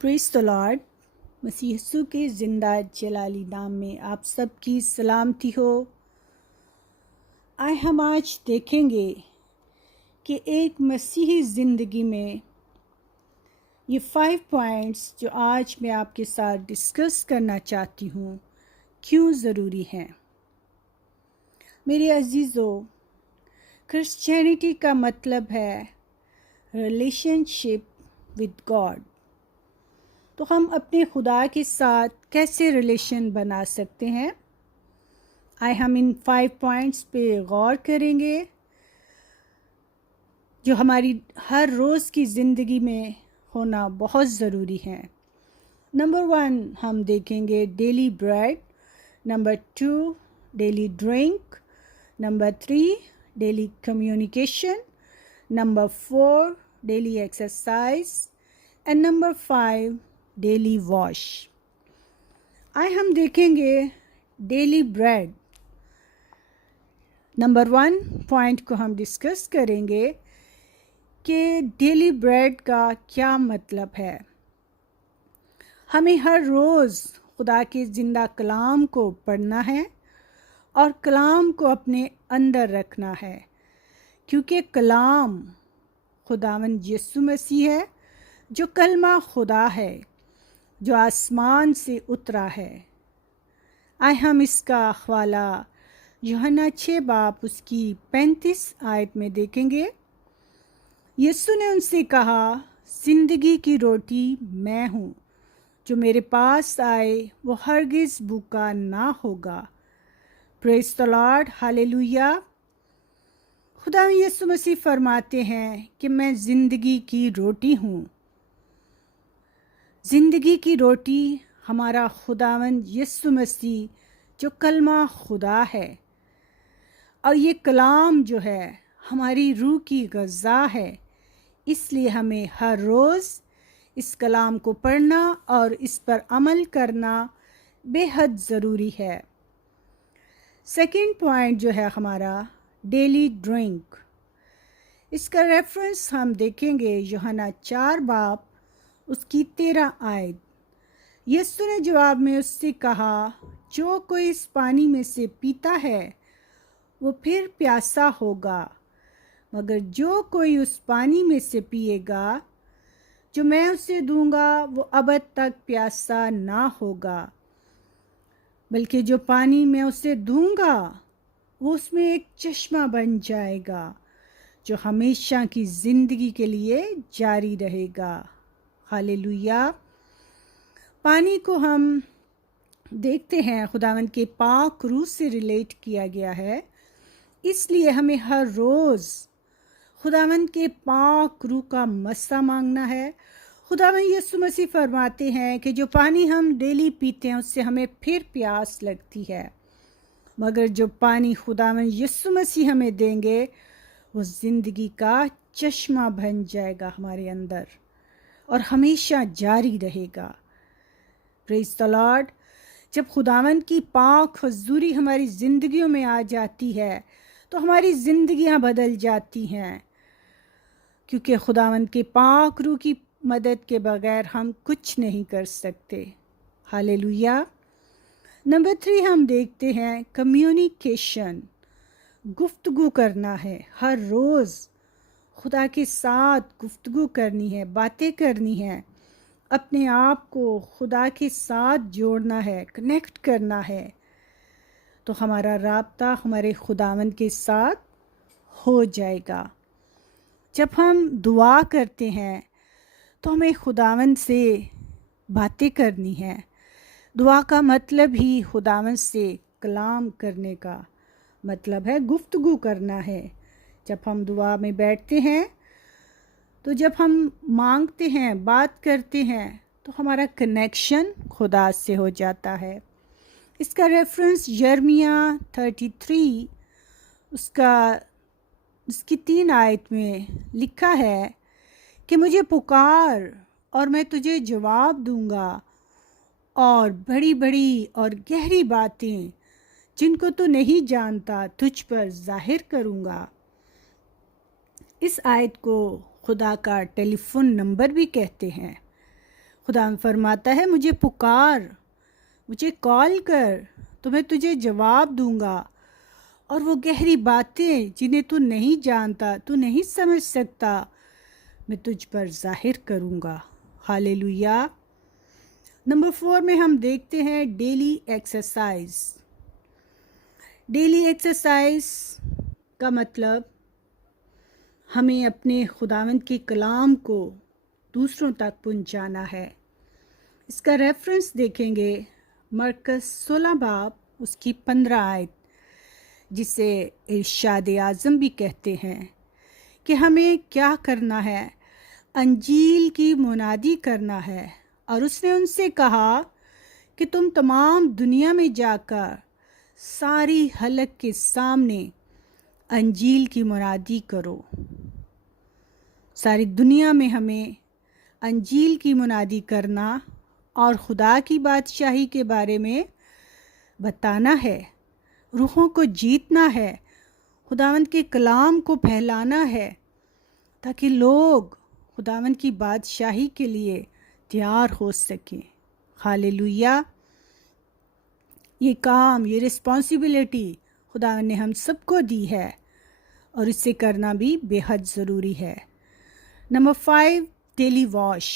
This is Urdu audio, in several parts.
پریز دی لارڈ۔ مسیح یسوع کے زندہ جلالی نام میں آپ سب کی سلامتی ہو۔ ہم آج دیکھیں گے کہ ایک مسیحی زندگی میں یہ 5 پوائنٹس جو آج میں آپ کے ساتھ ڈسکس کرنا چاہتی ہوں کیوں ضروری ہیں۔ میرے عزیزو، کرسچینٹی کا مطلب ہے ریلیشن شپ ود گاڈ۔ تو ہم اپنے خدا کے ساتھ کیسے ریلیشن بنا سکتے ہیں؟ ہم ان 5 پوائنٹس پہ غور کریں گے جو ہماری ہر روز کی زندگی میں ہونا بہت ضروری ہے۔ نمبر 1 ہم دیکھیں گے daily bread, number 2 daily drink, number 3 daily communication, number 4 daily exercise, and number 5 daily wash. ہم دیکھیں گے ڈیلی بریڈ۔ نمبر 1 پوائنٹ کو ہم ڈسکس کریں گے کہ ڈیلی بریڈ کا کیا مطلب ہے۔ ہمیں ہر روز خدا کے زندہ کلام کو پڑھنا ہے اور کلام کو اپنے اندر رکھنا ہے، کیونکہ کلام خداوند یسوع مسیح ہے جو کلمہ خدا ہے، جو آسمان سے اترا ہے۔ ہم اس کا حوالہ یوحنا 6 باب اس کی 35 آیت میں دیکھیں گے۔ یسوع نے ان سے کہا، زندگی کی روٹی میں ہوں، جو میرے پاس آئے وہ ہرگز بھوکا نہ ہوگا۔ پریز دی لارڈ، ہالےلویا۔ خدا یسوع مسیح فرماتے ہیں کہ میں زندگی کی روٹی ہوں۔ زندگی کی روٹی ہمارا خداوند یسوع مسیح جو کلمہ خدا ہے، اور یہ کلام جو ہے ہماری روح کی غذا ہے۔ اس لیے ہمیں ہر روز اس کلام کو پڑھنا اور اس پر عمل کرنا بے حد ضروری ہے۔ سیکنڈ پوائنٹ جو ہے ہمارا ڈیلی ڈرنک، اس کا ریفرنس ہم دیکھیں گے یوحنا 4 باب اس کی 13 آیت۔ یسوع نے جواب میں اس سے کہا، جو کوئی اس پانی میں سے پیتا ہے وہ پھر پیاسا ہوگا، مگر جو کوئی اس پانی میں سے پیے گا جو میں اسے دوں گا وہ ابد تک پیاسا نہ ہوگا، بلکہ جو پانی میں اسے دوں گا وہ اس میں ایک چشمہ بن جائے گا جو ہمیشہ کی زندگی کے لیے جاری رہے گا۔ ہالےلویا۔ پانی کو ہم دیکھتے ہیں خداوند کے پاک روح سے ریلیٹ کیا گیا ہے، اس لیے ہمیں ہر روز خداوند کے پاک روح کا مسا مانگنا ہے۔ خداوند یسوع مسیح فرماتے ہیں کہ جو پانی ہم ڈیلی پیتے ہیں اس سے ہمیں پھر پیاس لگتی ہے، مگر جو پانی خداوند یسوع مسیح ہمیں دیں گے وہ زندگی کا چشمہ بن جائے گا ہمارے اندر اور ہمیشہ جاری رہے گا۔ پریز دی لارڈ۔ جب خداوند کی پاک حضوری ہماری زندگیوں میں آ جاتی ہے تو ہماری زندگیاں بدل جاتی ہیں، کیونکہ خداوند کے پاک روح کی مدد کے بغیر ہم کچھ نہیں کر سکتے۔ ہالےلویا۔ نمبر 3 ہم دیکھتے ہیں کمیونیکیشن، گفتگو کرنا ہے۔ ہر روز خدا کے ساتھ گفتگو کرنی ہے، باتیں کرنی ہے، اپنے آپ کو خدا کے ساتھ جوڑنا ہے، کنیکٹ کرنا ہے، تو ہمارا رابطہ ہمارے خداوند کے ساتھ ہو جائے گا۔ جب ہم دعا کرتے ہیں تو ہمیں خداوند سے باتیں کرنی ہے۔ دعا کا مطلب ہی خداوند سے کلام کرنے کا مطلب ہے، گفتگو کرنا ہے۔ جب ہم دعا میں بیٹھتے ہیں تو جب ہم مانگتے ہیں، بات کرتے ہیں، تو ہمارا کنیکشن خدا سے ہو جاتا ہے۔ اس کا ریفرنس یرمیہ 33 اس کی 3 آیت میں لکھا ہے کہ مجھے پکار اور میں تجھے جواب دوں گا، اور بڑی بڑی اور گہری باتیں جن کو تو نہیں جانتا تجھ پر ظاہر کروں گا۔ اس آیت کو خدا کا ٹیلی فون نمبر بھی کہتے ہیں۔ خدا فرماتا ہے مجھے پکار، مجھے کال کر تو میں تجھے جواب دوں گا، اور وہ گہری باتیں جنہیں تو نہیں جانتا، تو نہیں سمجھ سکتا، میں تجھ پر ظاہر کروں گا۔ ہاللیلویا۔ نمبر 4 میں ہم دیکھتے ہیں ڈیلی ایکسرسائز۔ ڈیلی ایکسرسائز کا مطلب ہمیں اپنے خداوند کے کلام کو دوسروں تک پہنچانا ہے۔ اس کا ریفرنس دیکھیں گے مرکز 16 باب اس کی 15 آیت، جسے ارشاد اعظم بھی کہتے ہیں کہ ہمیں کیا کرنا ہے، انجیل کی منادی کرنا ہے۔ اور اس نے ان سے کہا کہ تم تمام دنیا میں جا کر ساری خلق کے سامنے انجیل کی منادی کرو۔ ساری دنیا میں ہمیں انجیل کی منادی کرنا اور خدا کی بادشاہی کے بارے میں بتانا ہے، روحوں کو جیتنا ہے، خداوند کے کلام کو پھیلانا ہے، تاکہ لوگ خداوند کی بادشاہی کے لیے تیار ہو سکیں۔ ہاللیلویا۔ یہ کام، یہ رسپانسبلٹی خداوند نے ہم سب کو دی ہے، اور اسے کرنا بھی بے حد ضروری ہے۔ Number 5 daily wash.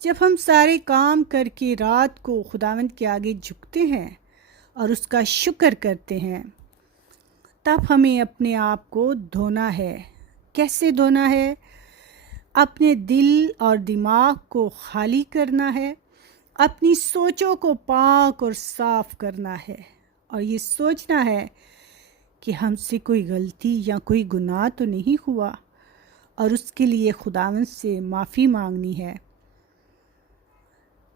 جب ہم سارے کام کر کے رات کو خداوند کے آگے جھکتے ہیں اور اس کا شکر کرتے ہیں، تب ہمیں اپنے آپ کو دھونا ہے۔ کیسے دھونا ہے؟ اپنے دل اور دماغ کو خالی کرنا ہے، اپنی سوچوں کو پاک اور صاف کرنا ہے، اور یہ سوچنا ہے کہ ہم سے کوئی غلطی یا کوئی گناہ تو نہیں ہوا، اور اس کے لیے خداوند سے معافی مانگنی ہے۔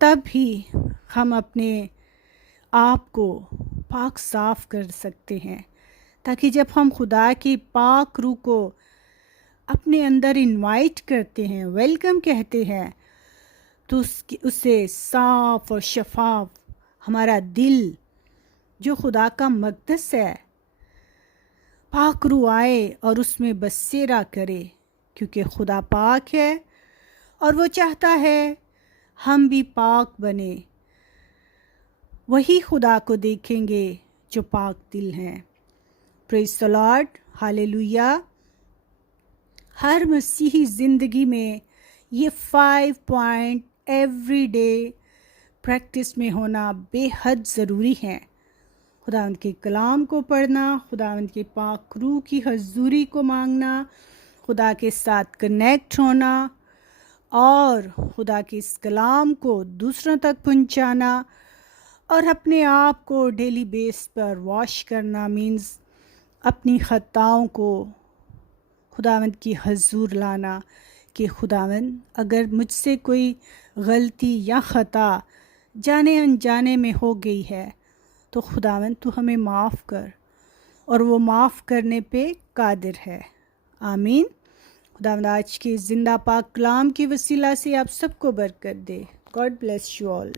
تب ہی ہم اپنے آپ کو پاک صاف کر سکتے ہیں، تاکہ جب ہم خدا کی پاک روح کو اپنے اندر انوائٹ کرتے ہیں، ویلکم کہتے ہیں، تو اسے صاف اور شفاف ہمارا دل جو خدا کا مقدس ہے، پاک روح آئے اور اس میں بسیرا کرے، کیونکہ خدا پاک ہے اور وہ چاہتا ہے ہم بھی پاک بنے۔ وہی خدا کو دیکھیں گے جو پاک دل ہیں۔ پریز دی لارڈ۔ ہاللیلویا۔ ہر مسیحی زندگی میں یہ 5 پوائنٹ ایوری ڈے پریکٹس میں ہونا بے حد ضروری ہے۔ خداوند کے کلام کو پڑھنا، خداوند کے پاک روح کی حضوری کو مانگنا، خدا کے ساتھ کنیکٹ ہونا، اور خدا کے اس کلام کو دوسروں تک پہنچانا، اور اپنے آپ کو ڈیلی بیس پر واش کرنا مینز اپنی خطاؤں کو خداوند کی حضور لانا کہ خداوند اگر مجھ سے کوئی غلطی یا خطا جانے انجانے میں ہو گئی ہے تو خداوند تو ہمیں معاف کر، اور وہ معاف کرنے پہ قادر ہے۔ آمین۔ خداوند آج کے زندہ پاک کلام کی وسیلہ سے آپ سب کو برکت دے۔ God bless you all.